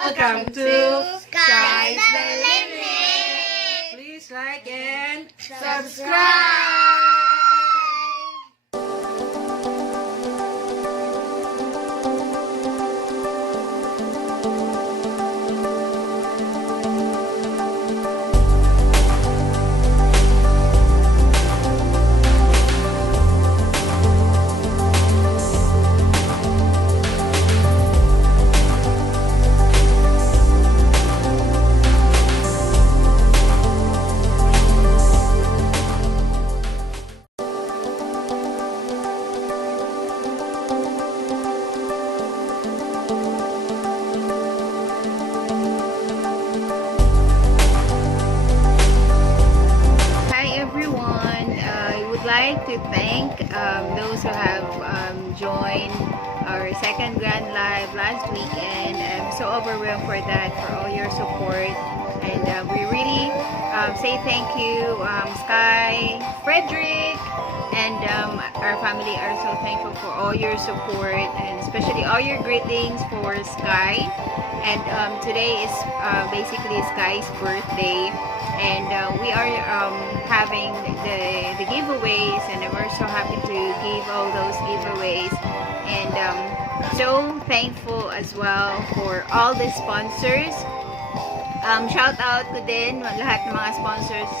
Welcome to Skye's the Limit. Please like and Subscribe. Like to thank those who have joined our second Grand Live last weekend. I'm so overwhelmed for that, for all your support, and we really say thank you, Skye, Frederick, and our family are so thankful for all your support, and especially all your greetings for Skye. And today is basically Skye's birthday, and we are having the giveaways, and we're so happy to give all those giveaways, and so thankful as well for all the sponsors. Shout out to din lahat ng mga sponsors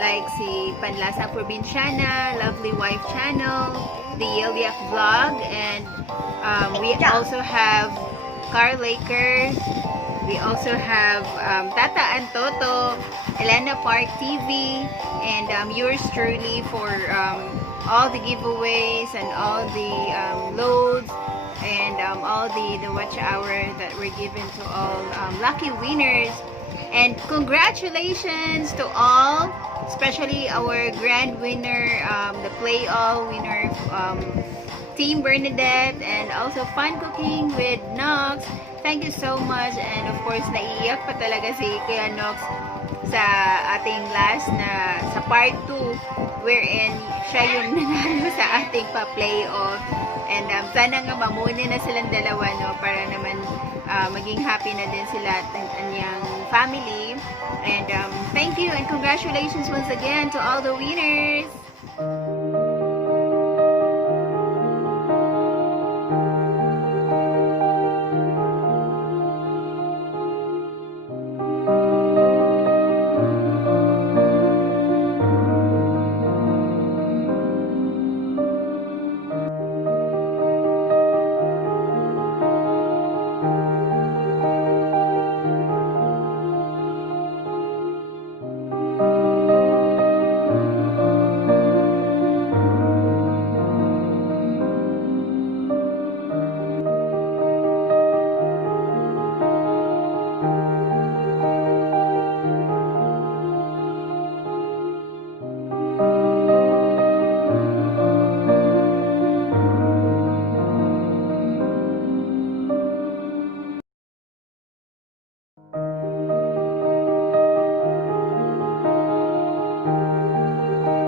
like si Panlasang Probinsyana, Lovely Wife Channel, the Yeldiak Vlog, and we also have Car Lakers. We also have Tata and Toto, Elena Park TV, and yours truly for all the giveaways and all the loads and all the watch hour that were given to all lucky winners. And congratulations to all, especially our grand winner, the Play All winner, Team Bernadette, and also Fun Cooking with Nox. Thank you so much, and of course naiiyak pa talaga si Kuya Nox sa ating last na sa part 2 wherein siya yung nanalo sa ating pa-playoff, and sana nga mamuni na silang dalawa, no, para naman maging happy na din sila at anyang family. And thank you and congratulations once again to all the winners.